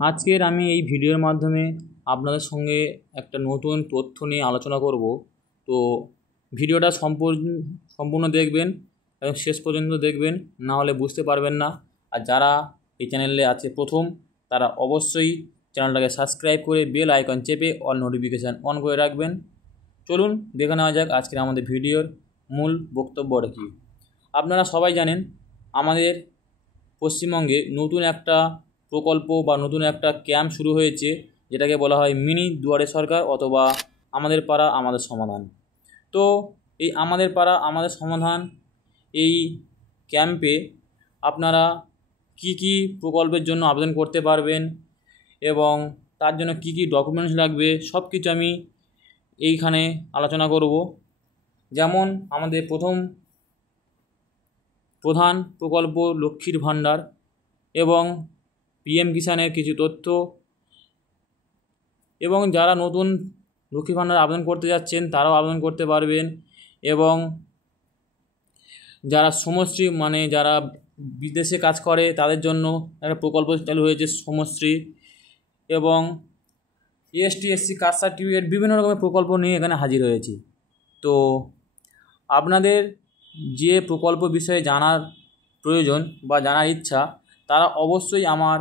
আজকের আমি এই ভিডিওর মাধ্যমে আপনাদের সঙ্গে একটা নতুন তথ্য নিয়ে আলোচনা করব। তো ভিডিওটা সম্পূর্ণ দেখবেন এবং শেষ পর্যন্ত দেখবেন, না হলে বুঝতে পারবেন না। আর যারা এই চ্যানেলে আছে প্রথম, তারা অবশ্যই চ্যানেলটাকে সাবস্ক্রাইব করে বেল আইকন চেপে অল নোটিফিকেশান অন করে রাখবেন। চলুন দেখে নেওয়া যাক আজকের আমাদের ভিডিওর মূল বক্তব্যটা কী। আপনারা সবাই জানেন আমাদের পশ্চিমবঙ্গে নতুন একটা প্রকল্প বা নতুন একটা ক্যাম্প শুরু হয়েছে, যেটাকে বলা হয় মিনি দুয়ারে সরকার অথবা আমাদের পাড়া আমাদের সমাধান। তো এই আমাদের পাড়া আমাদের সমাধান এই ক্যাম্পে আপনারা কি কি প্রকল্পের জন্য আবেদন করতে পারবেন এবং তার জন্য কি কি ডকুমেন্টস লাগবে সব কিছু আমি এইখানে আলোচনা করব। যেমন আমাদের প্রধান প্রকল্প লক্ষ্মীর ভাণ্ডার এবং পিএম কিষাণের কিছু তথ্য, এবং যারা নতুন লক্ষ্মী ভাণ্ডার আবেদন করতে যাচ্ছেন তারাও আবেদন করতে পারবেন, এবং যারা সমশ্রী মানে যারা বিদেশে কাজ করে তাদের জন্য একটা প্রকল্প চালু হয়েছে সমশ্রী, এবং এসটি এসসি কাস্ট সার্টিফিকেট, বিভিন্ন রকমের প্রকল্প নিয়ে এখানে হাজির হয়েছি। তো আপনাদের যে প্রকল্প বিষয়ে জানার প্রয়োজন বা জানার ইচ্ছা, তারা অবশ্যই আমার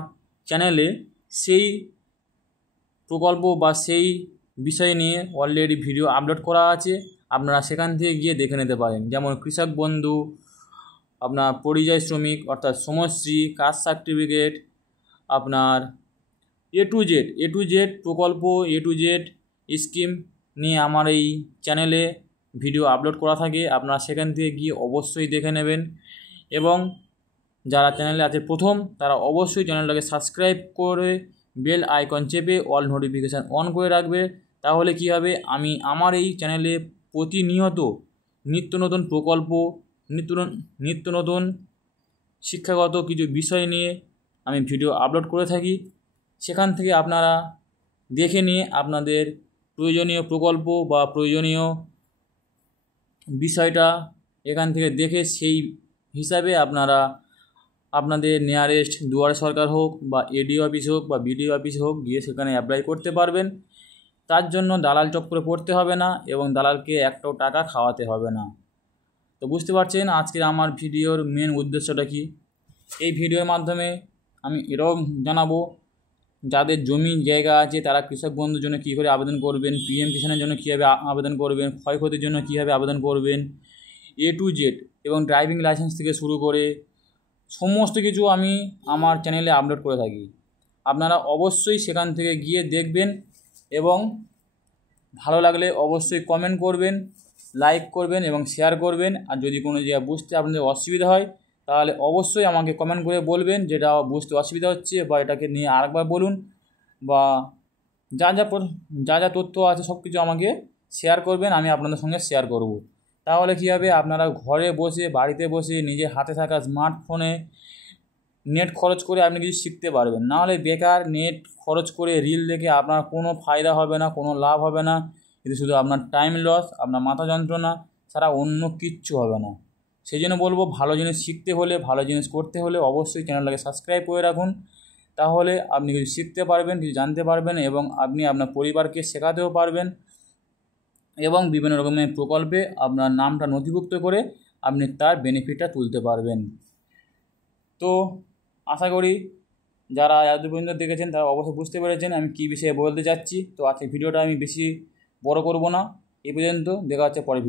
চ্যানেলে সেই প্রকল্প বা সেই বিষয় নিয়ে অলরেডি ভিডিও আপলোড করা আছে, আপনারা সেখান থেকে গিয়ে দেখে নিতে পারেন। যেমন কৃষক বন্ধু, আপনার পরিযায়ী শ্রমিক অর্থাৎ সমশ্রী, কাস্ট সার্টিফিকেট, আপনার এ টু জেড প্রকল্প, এ টু জেড স্কিম নিয়ে আমার এই চ্যানেলে ভিডিও আপলোড করা থাকে। আপনারা সেখান থেকে গিয়ে অবশ্যই দেখে নেবেন, এবং যারা চ্যানেলে আছে প্রথম তারা অবশ্যই চ্যানেলটাকে সাবস্ক্রাইব করে বেল আইকন চেপে অল নোটিফিকেশান অন করে রাখবে। তাহলে কী হবে, আমি আমার এই চ্যানেলে প্রতিনিয়ত নিত্য নতুন প্রকল্প, নিত্য নতুন শিক্ষাগত কিছু বিষয় নিয়ে আমি ভিডিও আপলোড করে থাকি। সেখান থেকে আপনারা দেখে নিয়ে আপনাদের প্রয়োজনীয় প্রকল্প বা প্রয়োজনীয় বিষয়টা এখান থেকে দেখে সেই হিসাবে আপনারা আপনাদের নিয়ারেস্ট দুয়ারে সরকার হোক বা এডিও অফিস হোক বা বিডিও অফিস হোক গিয়ে সেখানে অ্যাপ্লাই করতে পারবেন। তার জন্য দালাল চক্করে পড়তে হবে না এবং দালালকে একটাও টাকা খাওয়াতে হবে না। তো বুঝতে পারছেন আজকের আমার ভিডিওর মেন উদ্দেশ্যটা কি। এই ভিডিওর মাধ্যমে আমি এটাও জানাবো, যাদের জমি জায়গা আছে তারা কৃষক বন্ধুর জন্য কী করে আবেদন করবেন, পিএম কিষাণের জন্য কীভাবে আবেদন করবেন, ক্ষয়ক্ষতির জন্য কীভাবে আবেদন করবেন, এ টু জেড এবং ড্রাইভিং লাইসেন্স থেকে শুরু করে সমস্ত কিছু আমি আমার চ্যানেলে আপলোড করে থাকি। আপনারা অবশ্যই সেখান থেকে গিয়ে দেখবেন এবং ভালো লাগলে অবশ্যই কমেন্ট করবেন, লাইক করবেন এবং শেয়ার করবেন। আর যদি কোনো জায়গা বুঝতে আপনাদের অসুবিধা হয় তাহলে অবশ্যই আমাকে কমেন্ট করে বলবেন যেটা বুঝতে অসুবিধা হচ্ছে বা এটাকে নিয়ে আরেকবার বলুন, বা যা যা তথ্য আছে সব কিছু আমাকে শেয়ার করবেন, আমি আপনাদের সঙ্গে শেয়ার করব। তাহলে কী হবে, আপনারা ঘরে বসে বাড়িতে বসে নিজের হাতে থাকা স্মার্টফোনে নেট খরচ করে আপনি কিছু শিখতে পারবেন। নাহলে বেকার নেট খরচ করে রিল দেখে আপনার কোনো ফায়দা হবে না, কোনো লাভ হবে না। কিন্তু শুধু আপনার টাইম লস, আপনার মাথা যন্ত্রণা ছাড়া অন্য কিচ্ছু হবে না। সেই জন্য বলবো, ভালো জিনিস শিখতে হলে, ভালো জিনিস করতে হলে অবশ্যই চ্যানেলটাকে সাবস্ক্রাইব করে রাখুন। তাহলে আপনি কিছু শিখতে পারবেন, কিছু জানতে পারবেন এবং আপনি আপনার পরিবারকে শেখাতেও পারবেন, এবং বিভিন্ন রকমের প্রকল্পে আপনার নামটা নথিভুক্ত করে আপনি তার বেনিফিটটা তুলতে পারবেন। তো আশা করি যারা এত পর্যন্ত দেখেছেন তারা অবশ্যই বুঝতে পেরেছেন আমি কী বিষয়ে বলতে চাচ্ছি। তো আজকে ভিডিওটা আমি বেশি বড় করব না, এই পর্যন্ত। দেখা হচ্ছে পরে ভিডিও।